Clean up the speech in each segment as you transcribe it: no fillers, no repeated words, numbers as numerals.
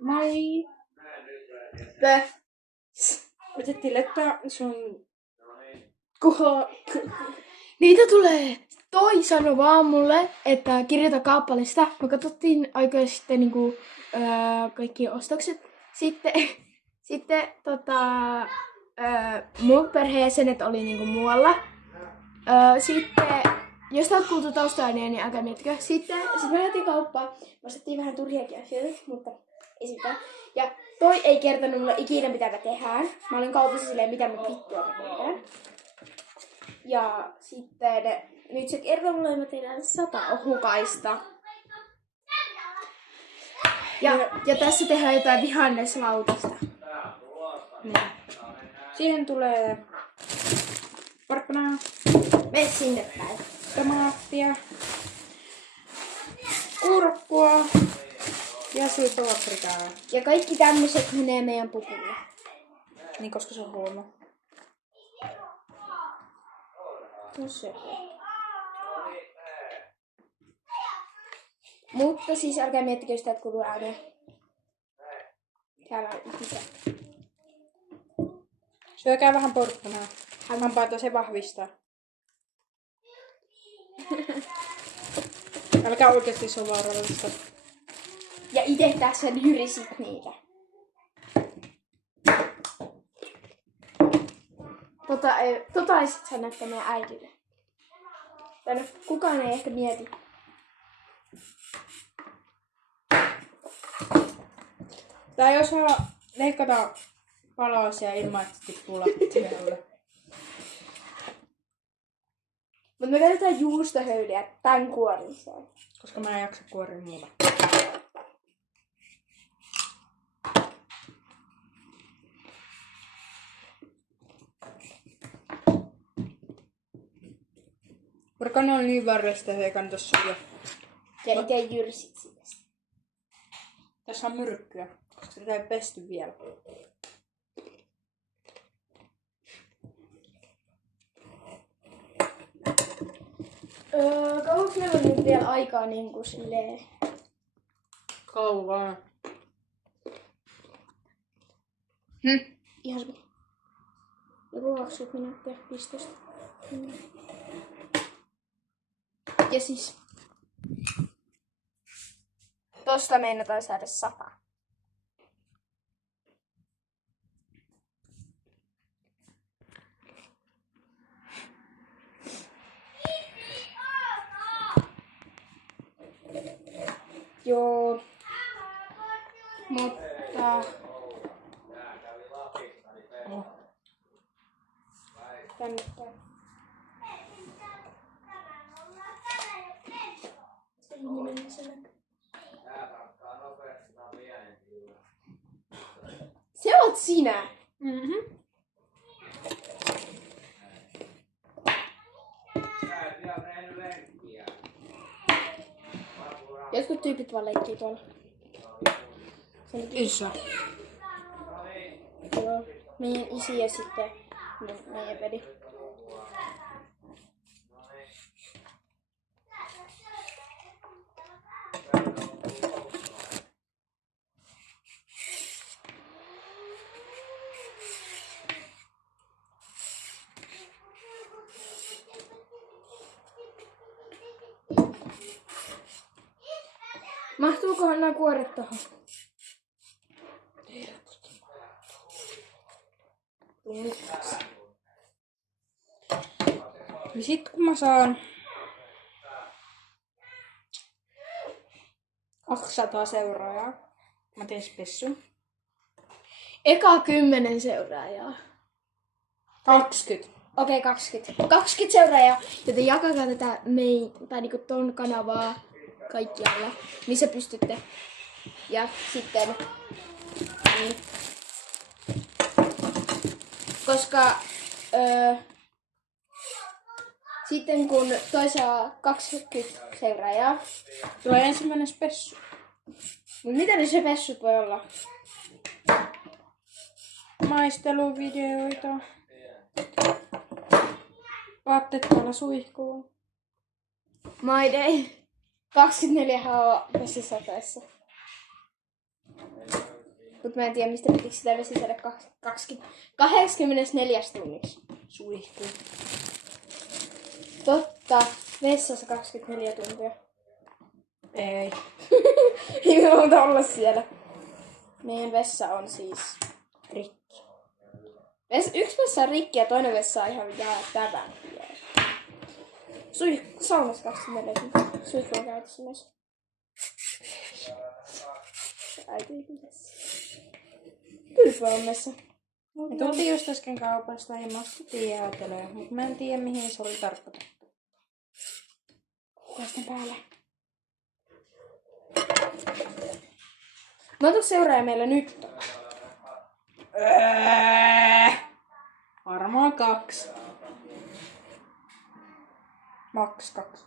Moi! Otettiin leppää sun Niitä tulee. Toi sanoi vaan mulle, että kirjoita kauppalista. Me katsottiin aikoja sitten niinku, kaikki ostokset. Sitten mun perheenjäsenet oli niinku muualla. Sitten, jos tää on kuultu taustaääniä, niin älkää miettikö. Sitten me lähdettiin kauppaan. Ostettiin vähän turhiakin asioita, mutta ei sitä. Ja toi ei kertonut mulle ikinä mitä me tehdään. Mä olin kaupassa silleen, mitä me vittua me tehdään. Ja sitten nyt se kertoo mulle, että me tehdään 100 ohukaista. Ja tässä tehdään jotain vihanneslautasta. Niin. Siihen tulee porkkanaa, Mene sinne päin. tomaattia, kurkkua ja paprikaa. Ja kaikki tämmöiset menee meidän pukulle. Niin koska se on huono. Tossa. Mutta siis älkää miettikö sitä, että kuuluu ääneen. Täällä on isä. Syökää vähän porkkanaa. Hampaita se vahvistaa. Älkää oikeesti se on vaarallista. Ja ite tässä jyrisit niitä. Tota ei sit sanoa meidän äidille. Tai kukaan ei ehkä mieti. Tai jos haluaa leikata palasia ilman, että tippuu lattialle. Mutta me käytetään juustohöyliä tän kuoriseen. Koska mä en jaksa kuoria muuta. Porkkana on niin varresta, että ei kannata syödä. Ja ite jyrsit sitä. Tässä on myrkkyä, koska sitä ei pesty vielä. Kauanko meillä on nyt vielä aikaa niinku silleen? Kauan. Ihan sama. Joku 20 minuuttia, 15. Ja siis tosta meinataan saada 100. Joo. Mutta tänne. Se oot sinä. Mhm. Jotkut tyypit vaan leikkii tuolla. Isä. Joo. Meidän isi ja sitten meidän veli. Mahtuukohan nämä kuoret tohon? Ja sit kun mä saan 200 seuraajaa, mä teen spessun. Eka 10 seuraajaa. 20. Okei, 20. 20 seuraajaa, joten jakakaa tätä tai niinku ton kanavaa kaikkialla, missä pystytte. Ja sitten niin. Koska sitten kun toi saa 20 seuraajaa, Tulee ensimmäinen spessu. niin mitä ne se pessut voi olla? Maisteluvideoita. Vaatteet tuolla suihkuun. My day. 24 on vesisateessa. Mutta mä en tiedä, mistä pitikö sitä vesisadea 84 tunniksi. Suihku. Totta. Vessassa 24 tuntia. Ei. Ei muuta olla siellä. Meidän vessa on siis rikki. Yksi vessa on rikki ja toinen vessa on ihan jäätävän hieno. Saunassa 24 tuntia. Suihku on käytössä myös. Äiti vessa. Kylpy on vessa. Me tultiin just äsken kaupasta ja me ostettiin jäätelöä, mutta mä en tiedä mihin se oli tarkoitettu. Kukaisten päällä. Monta seuraaja meillä nyt on? Varmaan 2. Maks 2.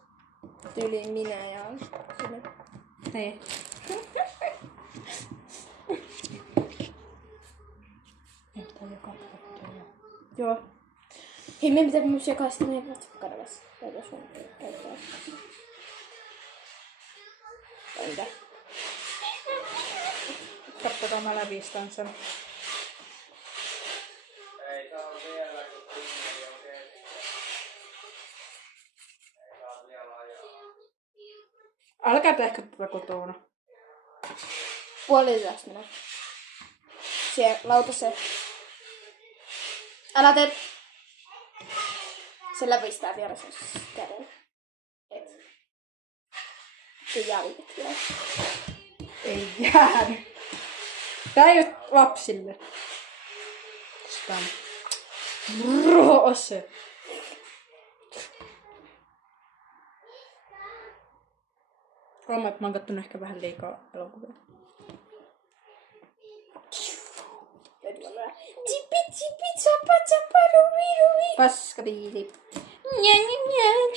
Tyyliin minä ja sinne. Niin. Joo. Hei, meidän pitää myös jakaa sitä meidän WhatsApp-kanavassa. Tätä sun käyttää. Tai mitä? Katsotaan mä lävistän sen. Ei saa vielä, kun tunneli on kesken. Ei saa vielä ajaa. Älkää tehkö tätä kotona. Puolitetaanko minä? Siellä lautaseen. Älä tee. Se lävistää vielä sen käden. Et. Se jäljet vielä. Ei jäädy. Tää ei oo lapsille. Sitä on rose. Huomaa, että mä oon kattonut ehkä vähän liikaa elokuvia. Tipi tipi tsapa tsapa ruvi ruvi. Paskabiili. Njan njan njan.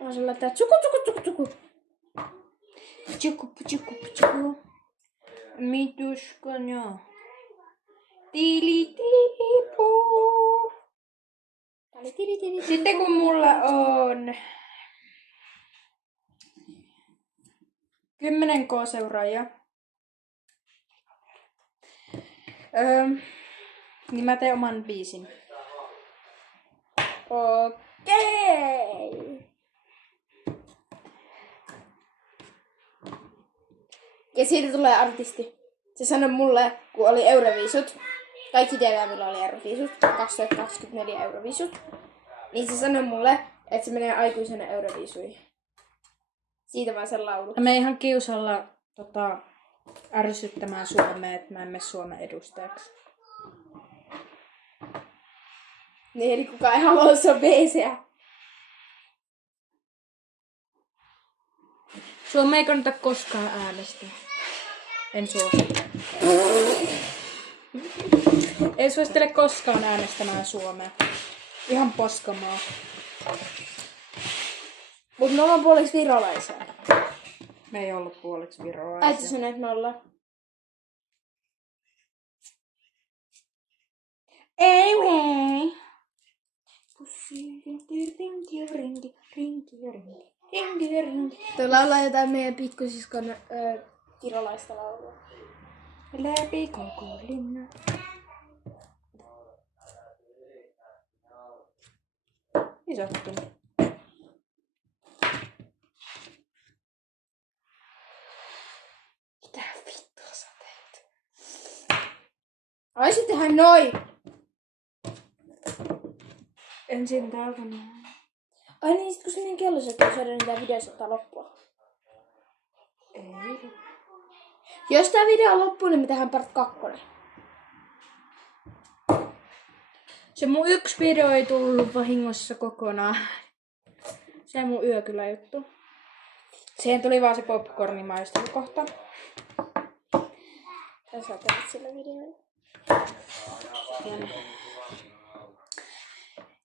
Mä oon laittaa tsuku tsuku tsuku tsuku. Puchuku, puchuku, puchuku. Mituskon joo. Tili, tili, puu. Tää oli tili tili. Sitten kun mulla on 10 K-seuraajaa, niin mä teen oman biisin. Okei. Ja siitä tulee artisti. Se sanoi mulle, kun oli Euroviisut. Kaikki tiedää, milloin oli Euroviisut. 2024 Euroviisut. Niin se sanoi mulle, että se menee aikuisena Euroviisuihin. Siitä vaan sen laulu. Me ihan kiusalla ärsyttämään Suomea, että mä en mene Suomen edustajaksi. Niin, eli kukaan ei halua osua biisiä. Suomea ei kannata koskaan äänestää. En suosittele. En suosittele koskaan äänestämään Suomea. Ihan paskamaa. Mut me ollaan puoliksi virolaisia. Me ei ollut puoliksi virolaisia. Äiti sanoi, että me ollaan. Ei mei. Tuo laulaa jotain meidän pikkusiskon virolaista laulua. Läpi koko linna. Isottu. Mitä vittua sä teet? Ai sit tehdä noin! Ensin täältä noin. Ai niin, sit kun se niin kello soittaa, saada niin tää video saattaa loppua. Ei. Jos tää video loppuu, niin me tehdään part 2. Se mun yksi video ei tullut vahingossa kokonaan. Se mun yökylä-juttu. Siihen tuli vaan se popcornin maistelukohta. Tää sä teet sillä videolla.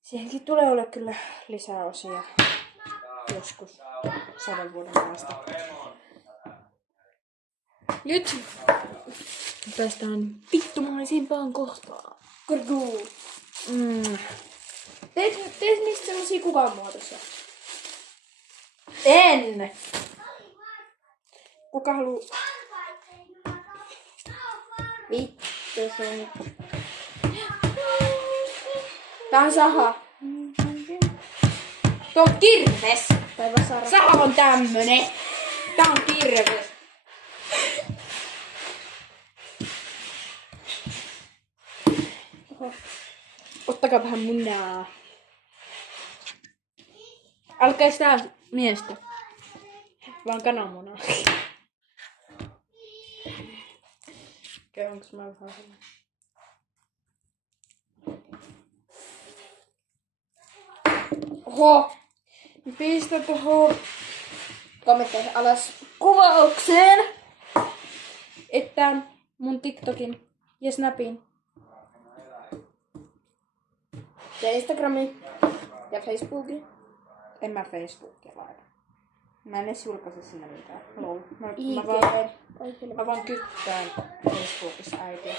Siihenkin tulee olla kyllä lisää osia joskus 100 vuoden päästä. Nyt päästään vittumaisimpaan kohtaan. Kurguu. Mm. Teet niistä semmosia kuvan muotoisia. En! Kuka haluu? Vittu sun. Tää on saha. Tuo on kirves. Tai vasara. Saha on tämmönen. Tää on kirves. Oho. Ottakaa vähän munaa. Älkää sitä miestä. Vaan kananmunaa. Okei, onks mä vähän hyvä? Oho. Pistä tohon Kommentteja alas kuvaukseen. että mun TikTokin ja Snapin. Ja Instagramin. Ja Facebookin. En mä Facebookia laita. Mä en edes julkaise sinne mitään. Lol. Mä IG. vaan kyttään Facebookissa äitiä.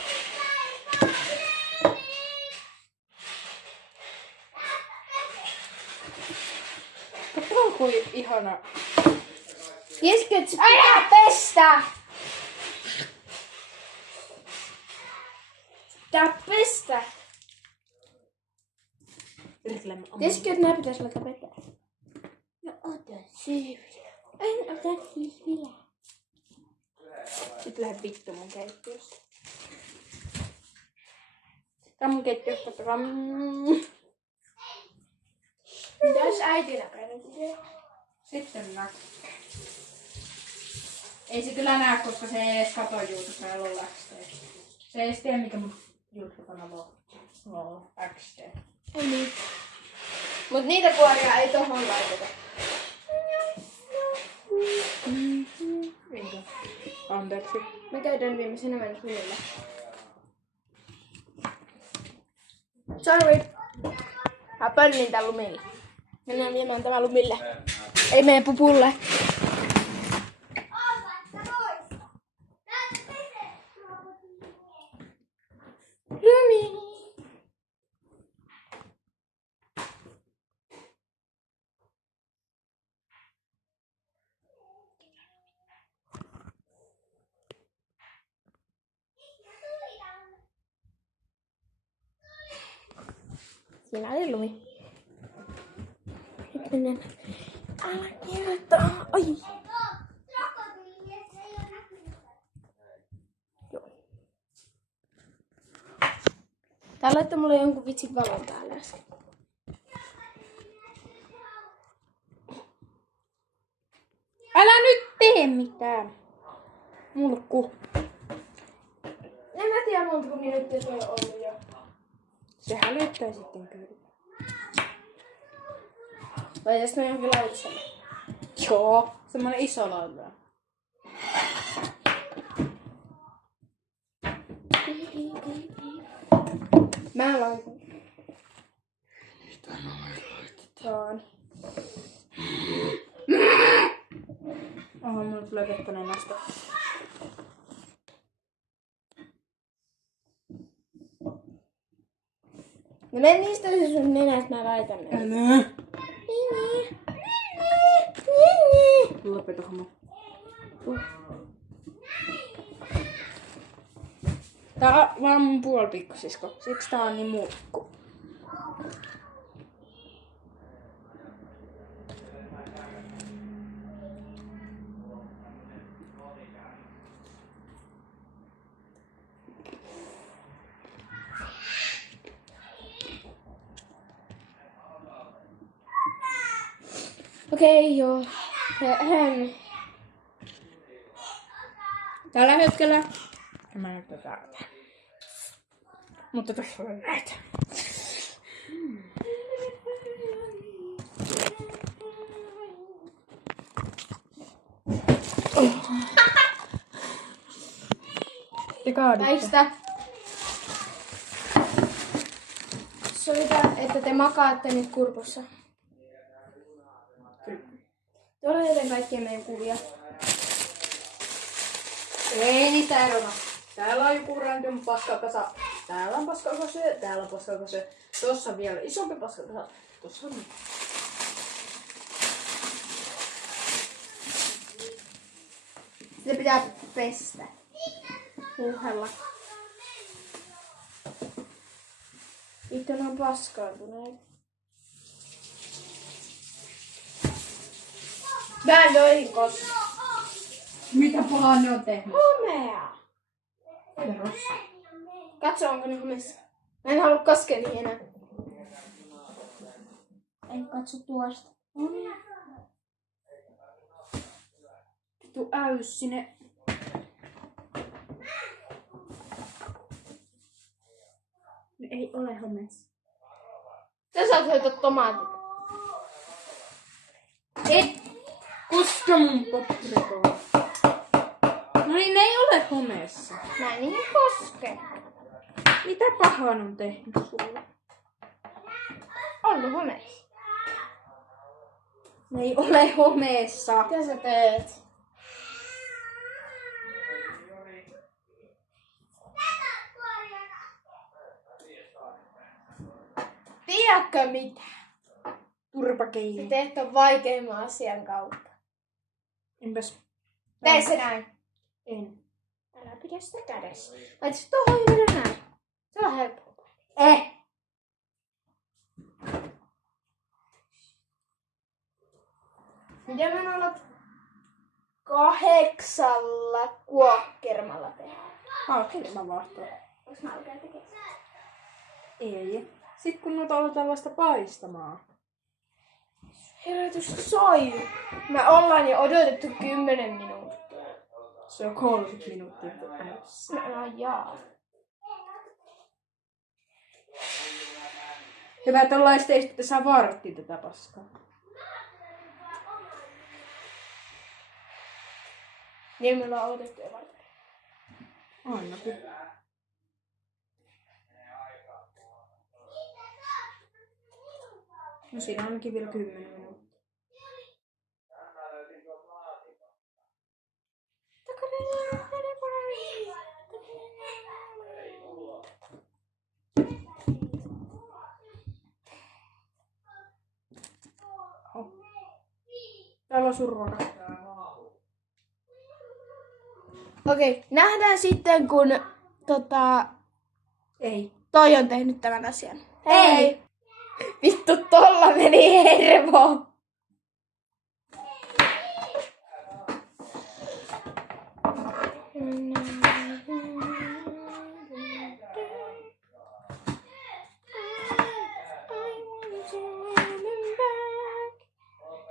Katsotaan kuin ihana. Tiesitkö, että se pitää pestä? Pitää pestä. Tiesitkö, että nää pitäis laittaa vetää? No ota syyllä. En ota siis vielä. Nyt lähde vittu mun keittiössä. Tää on mun keittiössä, katsokaa. Mitäs äiti näkee? Sitten näkyy. Ei se kyllä näe, koska se ei edes kato YouTubea ja LOL XD. Se ei edes tiedä, mikä mun YouTube-kanava on. LOL XD. Ei niin. Mut niitä kuoria ei tohon laiteta. Minkä? Anteeksi. Mä käydään viimeisenä mennä lumille. Sorry. Mä pöllin tän lumille. Mennään viemään tämä lumille. Ei mene pupulle. Lumi. Siinä oli lumi. Nyt mennään. Älä kirjoittaa. Ai. Joo. Tää laittoi mulle jonkun vitsin valon päälle äsken. Älä nyt tee mitään. Mulkku. En mä tiedä montako minuuttia se on ollut jo. Se hälyttää sitten kyllä. Laitas mä johonkin lautaselle. Joo. Semmonen iso lauta. Mä laitan. Vaan. Oho, mulla tulee vettä nenästä. No mene niistä se sun nenästä, mä laitan ne. Älä. Lopeta homma. Tää on vaan mun puolipikkusisko. Siksi tää on niin mulkku. Okei, joo. Tällä hetkellä en mä näytä täältä. Mutta tässä on näitä. Te kaaditte. Väistä. Sovitaan, että te makaatte nyt kurkussa. Tuolla joten kaikkien meidän kuvia. Ei niitä erona. Täällä on joku random paskakasa. Täällä on paskakasa. Täällä on paskakasa. Tossa on vielä isompi paskakasa. Tossa on. Sitä pitää pestä. Huuhella. Vittu ne on paskaantuneet. Mä en joihin koskaan. Mitä pahaa ne on tehnyt? Homea! Kerros. Katso onko ne homeessa. Mä en halua koskea niihin enää. Ei katso tuosta. Vittu äyssine. Ne ei ole homeessa. Sä saat hoitaa tomaatit. Et koska mun popcorn. No niin, ne ei ole homeessa. Mä en niihin koske. Mitä pahaa ne on tehnyt sulle? Ollut homeessa. Ne ei ole homeessa. Mitä sä teet? Tiedätkö mitä? Sä Turpakeino. teet ton vaikeimman asian kautta. Enpäs. Tee se näin. En. Älä pidä sitä kädessä. Laita se tohon ja vedä näin. Se on helppoa. Miten mä alat 8 kuokkermalla tehdä? Halkelima vaahtoa. Onks mä oikein tekemään? Ei. Sitten kun noita aletaan vasta paistamaan. Herätys soi. Me ollaan jo odotettu 10 minuuttia. Se on 30 minuuttia päässä. No jaa. Hyvä, että ollaan sitten ei saa varttia tätä paskaa. Niin me ollaan odotettu jo varten. Ainakin. No siinä on ainakin vielä 10 minuuttia. Täällä on sun ruoka. Okei, nähdään sitten kun Ei. toi on tehnyt tämän asian. Ei. Vittu, tolla meni hermo.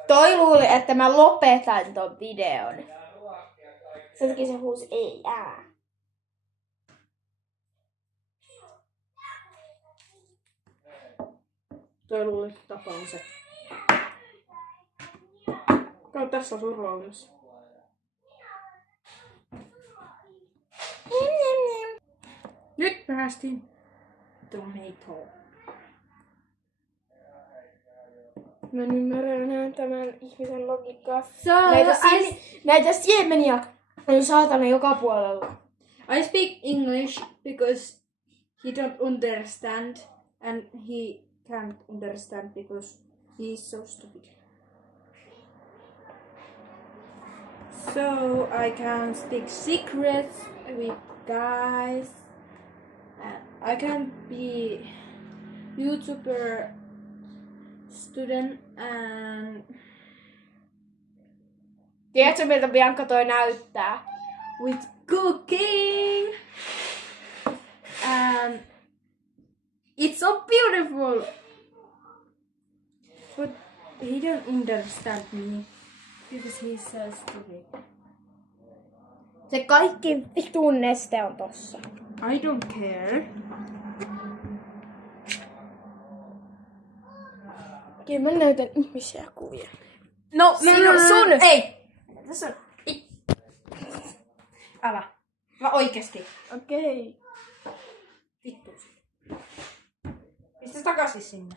Toi luuli, että mä lopetan ton videon. Sen takia se huusi ei ää. Toi luuli, että tapa on se. Kato, tässä on sun roolissa. Nyt päästiin tomatoon. Mä en ymmärrä enää tämän ihmisen logiikkaa. So, Näitä siemeniä on saatana joka puolella. I speak English because he don't understand and he can't understand because he is so stupid. So I can speak secrets with guys. I can be YouTuber student and Tiedätkö miltä Bianca toi näyttää? with cooking. And it's so beautiful. But he don't understand me because he's so stupid. Se kaikki vitun neste on tossa. I don't care. Okei, mä näytän ihmisiä kuvia. No, sun. Ei. Tässä on. Älä. Mä oikeesti. Okei. Vittu. Pistä se takaisin sinne.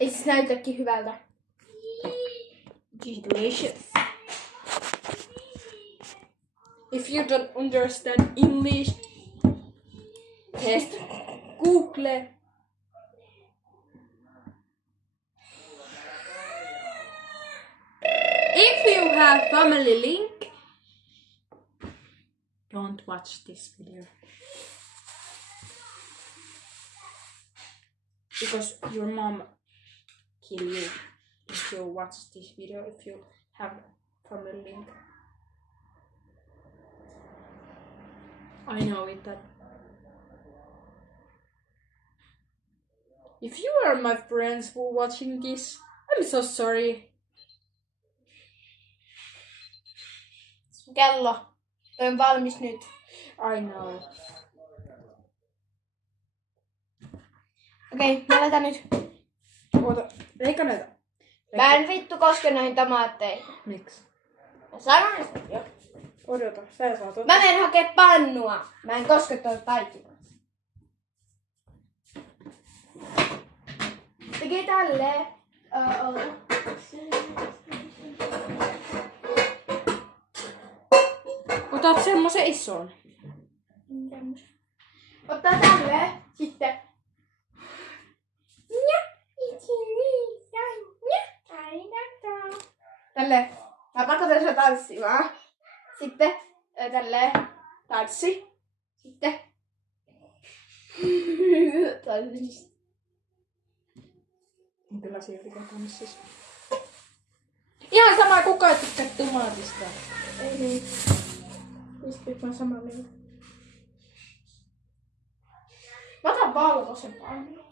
Ei se näytäkin hyvältä. Delicious. If you don't understand English, test Google. If you have family link, Don't watch this video. Because your mom kill you if you watch this video, if you have family link. I know it that. If you are my friends who watching this, I'm so sorry. Kello. Toi on valmis nyt. I know. Okei, mä laitan nyt. Oota, eikä näitä. Mä en vittu koske näihin tomaatteihin. Miksi? Mä sanoin sen jo. Odota, sä saat ottaa. Mä menen hakee pannua. Mä en koske tuota taikinaa. Tekee tälleen. Otat semmosen ison. Ottaa tälleen. Sitten. Tälleen. Mä pakotan sen tanssimaan. Sitten tälleen. Tanssi. Sitten. Tanssi. Kyllä siltikään tanssis. Ihan sama kuka ei tykkää tomaatista. Ei niin. Mistä mä samaa mieltä? Mä otan valkoisen pannun.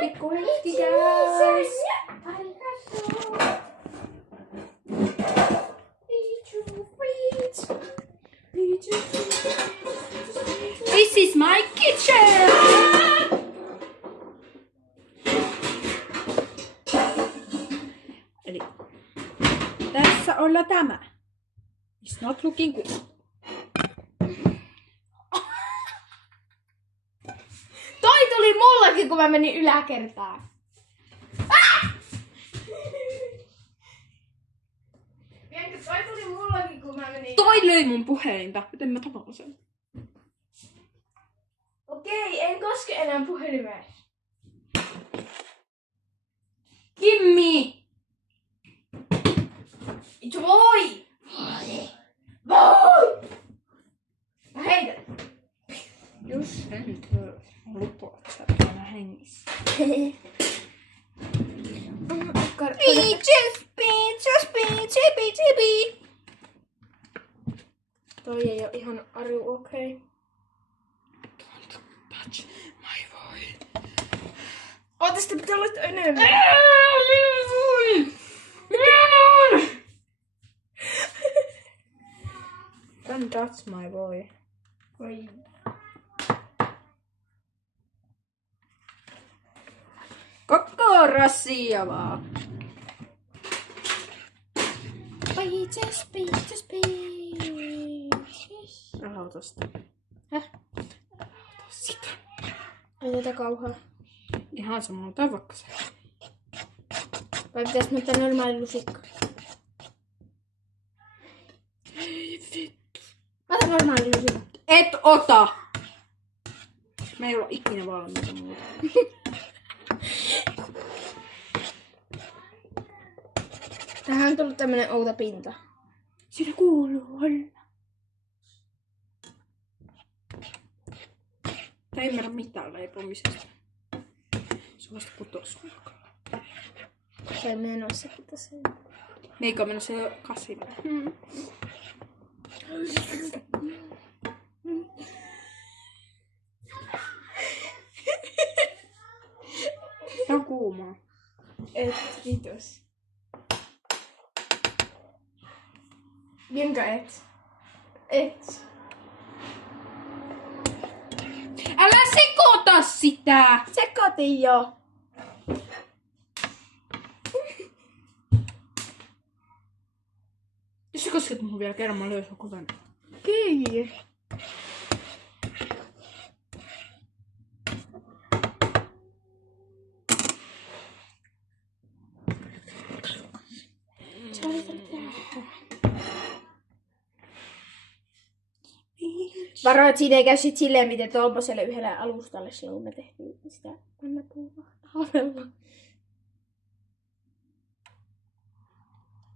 Pikku hetki guys. This is my kitchen. Eli tässä on tämä. It's not looking good. Toi tuli mullakin, kun mä menin yläkertaan. Tiedätkö, toi tuli mullakin, kun mä menin... Toi löi mun puhelinta. Miten mä tapan sen? Okei, en koske enää puhelimeen. Kimmi! Voi! Voi! Mä heitän. Jos sä nyt lupaat, sä oot aina hengissä. Toi ei oo ihan aru okei. Touch my voice. Oota, sitä pitää olla enemmän. Don't touch my boy. Voi. Koko rassia vaan. Just Rahaa tosta. Häh? Sitä. Ei tätä kauhaa. Ihan sama, ota vaikka se. Vai pitäis mä ottaa normaali lusikka? Ei vittu. Ota normaali lusikka. Et ota! Me ei olla ikinä valmiita muuta. Tähän on tullut tämmönen outo pinta. Siinä kuuluu olla. Tää ei ymmärrä mitään leipomisesta. Se vasta putoo sulkaan. Tai menossa pitäisi. Meikö menossa jo kasville? Tää on kuumaa. Et vitus. Minkä et? Et. Älä sekoita sitä! Sekoitin jo. Jos sä kosket muhun vielä kerran, mä löin sun kovan. Kyllä. Varo, että siinä ei käy sit silleen, miten Tolpaselle yhdellä alustalle silloin, kun me tehtiin sitä kannapuuta.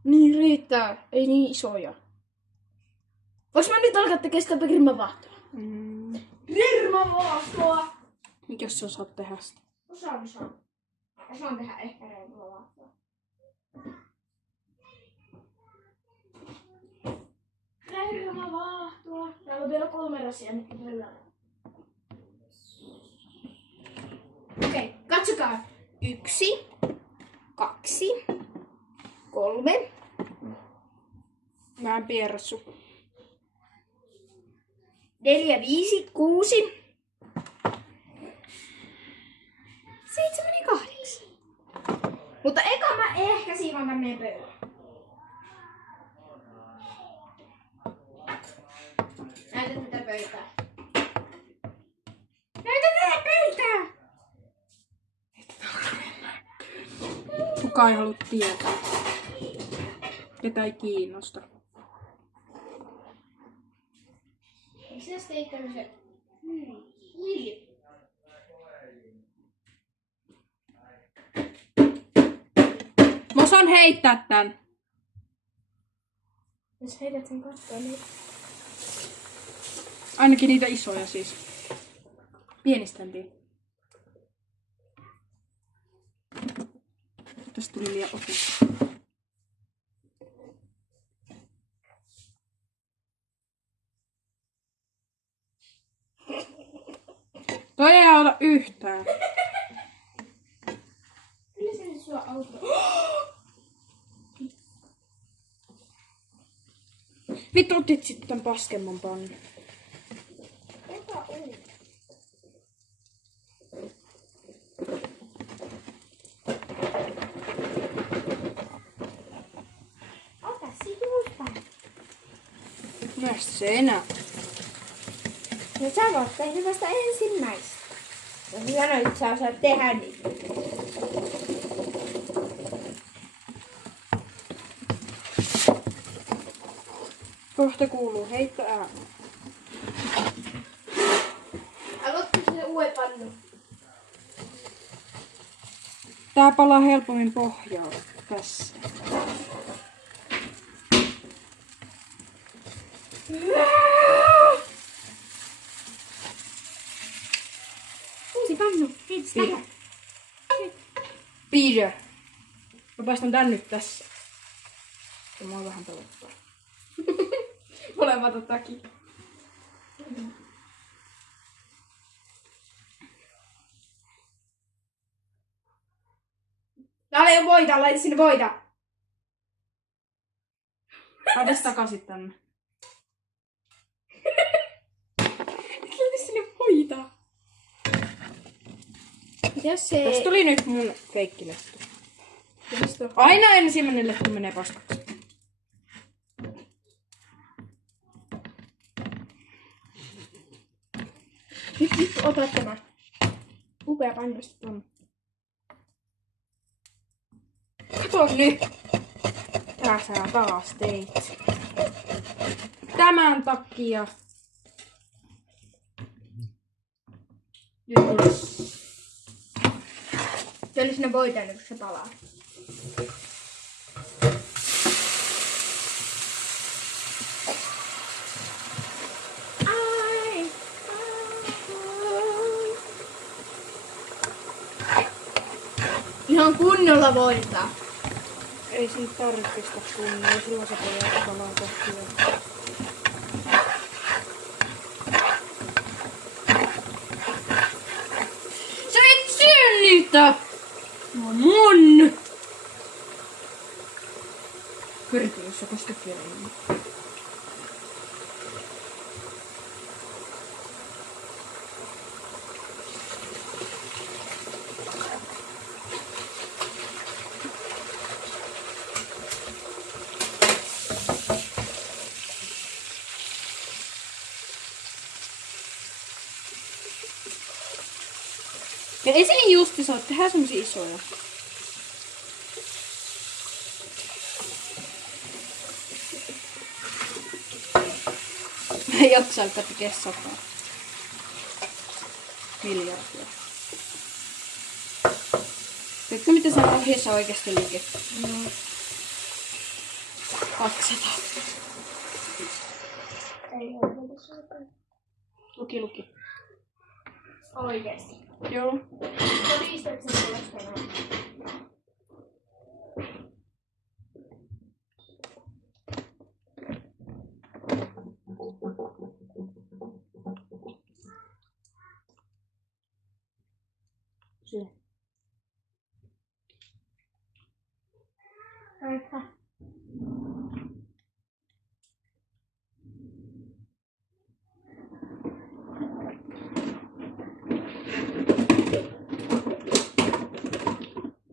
Niin riittää. Ei niin isoja. Voinko mä nyt alkaa tekemään sitä grimavahtoa? Grimavahtoa! Mikäs sä osaat tehdä sitä? Osaan. Osaan tehdä ehkä grimavahtoa. Grimavahtoa. Täällä on vielä 3 rasia nyt pöydällä. Okei, katsokaa. 1, 2, 3. Mä en pierassu. 4, 5, 6, 7 ja 8. Mutta eka mä ehkä siivan tän meidän pöydän. Näytä tätä pöytää. Näytä tätä pöytää! Kukaan ei halua tietää. Ketä ei kiinnosta. Miksi tästä ei tämmösen... Hiili. Mä osaan heittää tän. Jos heität sen kattoon, niin... Ainakin niitä isoja siis. Pienistä en tiedä. Tästä tuli liian otus. Toi ei auta yhtään. Kyllä se nyt sua auttaa. Vittu otit sitten tän paskemman pannun. Eka oli. Ota sivusta. No ei se enää. No sä voit tehdä vasta ensimmäistä. Ja sä sanoit, että sä osaat tehdä niitä. Kohta kuuluu heitto ääni. Aloitko se uuden pannu? Tää palaa helpommin pohjaa tässä. Uusi pannu. Heitä sitä. Peter. Mä paistan tän nyt tässä. Ja mua vähän pelottaa. Molemmat takia. Täällä ei ole voita, laita sinne voita. Laita takaisin tänne. Laita sinne voita. Jos se... Tästä tuli nyt mun feikkilettu. Mistä? Aina ensimmäinen lettu menee paskaksi. Nyt ota tämä. Upea pannusta on. Kato nyt! Tää sä taas teit. Tämän takia. Työnnä sinne voita ennen kuin se palaa. Ihan kunnolla voita. Ei siitä tarvitse pistää kunnolla, silloin se tulee palaa kohtia. Sä et syö niitä! No mun! Pyrkiyssä koska kirjoin. Ja ei se niin justi saa tehdä semmosia isoja. Ei jaksa alkaa tekee 100 miljardia. Tiedätkö miten se ohjeessa oikeesti lukee? No. 200. Ei ole tässä jotain. Luki. Oikeesti. Joo. Todistetko sen puolesta noin? Syö. Aika.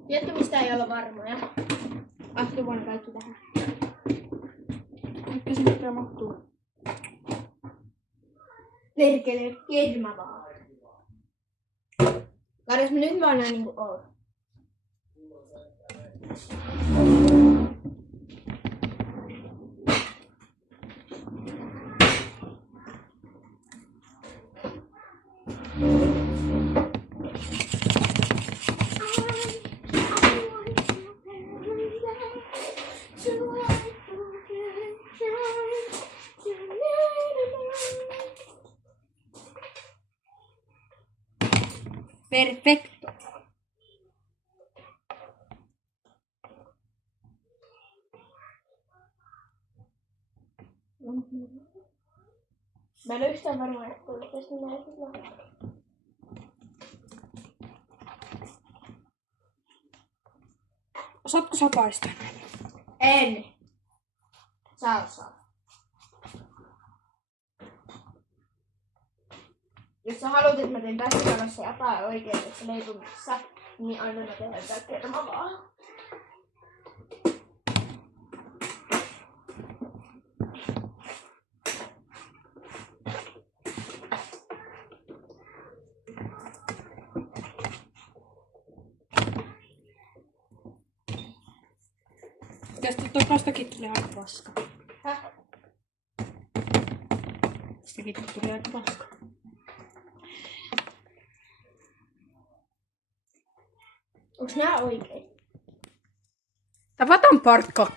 Tiedätkö, mistä ei olla varmoja? Aktivoin kaikki tähän. Mikä sinne pitää mahtuu? Perkele, kerma vaan. Kares, nyt mä oon näin niinku oon. Perfecto. Mä en ole yhtään varma, että toivottavasti näin. Osaatko sä paistaa? En. Saa. Jos sä haluat, että mä teen pässäkalossa jotain oikein tässä leipomisessa, niin aina mä teen tätä kermavaa. Tästä toi pastakin tuli aika paska. Häh? Tästäkin tuli aika paska. Onks nää oikein? Tavataan part 2.